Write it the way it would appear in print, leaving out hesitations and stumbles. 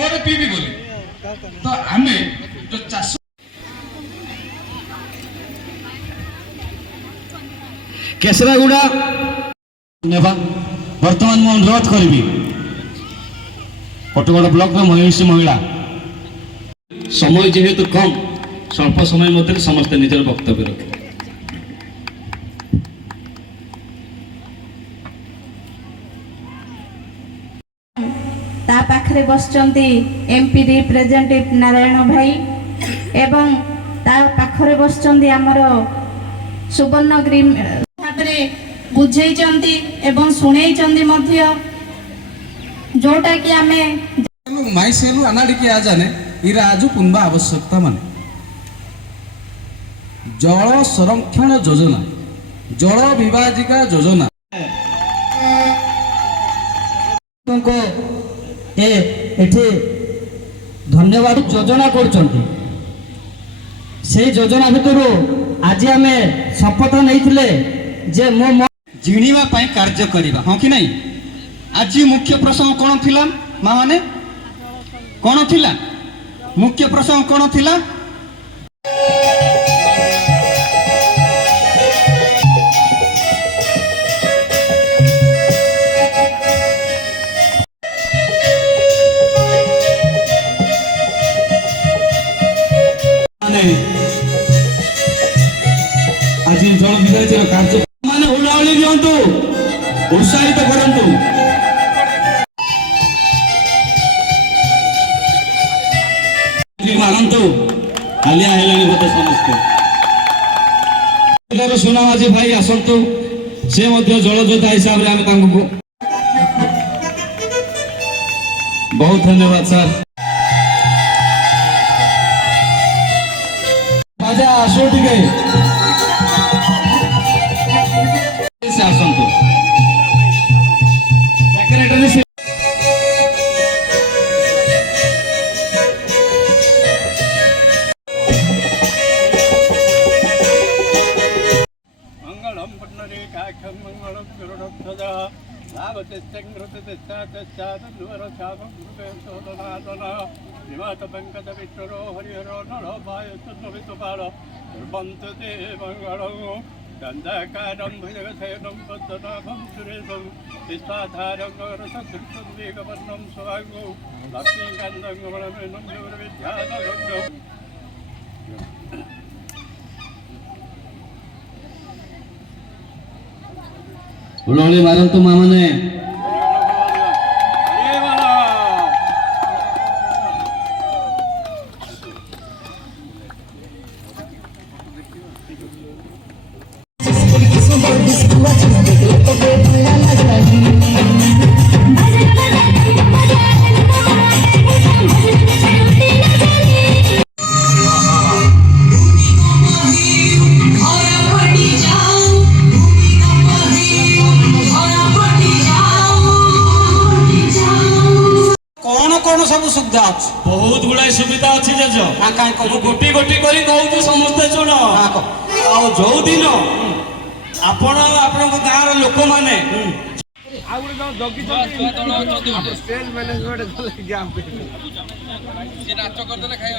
ପରେ ପିଇବି ବୋଲି ତ ଆମେ जो चाष केसरागुड़ा नेबा वर्तमान मैं अनुरोध करी कटगड़ ब्लॉक में महिला समय जेहेतु कम स्वल्प समय मध्य समस्त निजर वक्तव्य रखे ता पाखरे बसचंती एमपी रिप्रेजेंटेटिव नारायण भाई एवं ता पाखरे बसचंती हमर सुवर्णगिरी भाबरे बुझेइचंती एवं सुनेइचंती मध्य जोटा कि आमे माइसेलु अनाडी की आजाने इरा आजु पुनबा आवश्यकता माने जल संरक्षण योजना जल विभाजिका योजना को एठे धन्यवाद योजना करछंती से योजना भितर आज आमे शपथ नैथिले जे मो जिणीवा पाई कार्य करिबा हां कि नहीं आज मुख्य प्रसंग कोन थिला मा माने कोन थिला मुख्य प्रसंग कोन थिला आज जल विभाजन कार्य माने उड़ावली दियंतु उत्साहित करंतु मानंतु हालिया हेलानी बोते समस्त इधर सुना आज भाई आसंतु से मध्य जल योद्धा हिसाब रे हम तांको बहुत धन्यवाद सर राजा आसो टिके से आसंतु सेक्रेटरी से मंगलम पुण्डरीकाक्षं मंगलम गरुडध्वजा पंकजविष्णुरो हरिहरो नरो वायुतुपाल कुर्वन्तु ते मंगलं गन्धकारं भुजगशयनं पद्मनाभं सुरेशं विश्वाधारं गौरसदृष्टं वेगवर्णं सुवाङ्गो लक्ष्मीकान्तं कमलमेनं विद्याधरं उड़ावली मारंतु मामने कौन सब सुविधा अच्छी बहुत गुड़ाई सुविधा अच्छी जज गोटी गोटी करी कहूँ समस्ते शुण जो दिन आपण आपण गाँव लोक मैंने नाच करदे खाई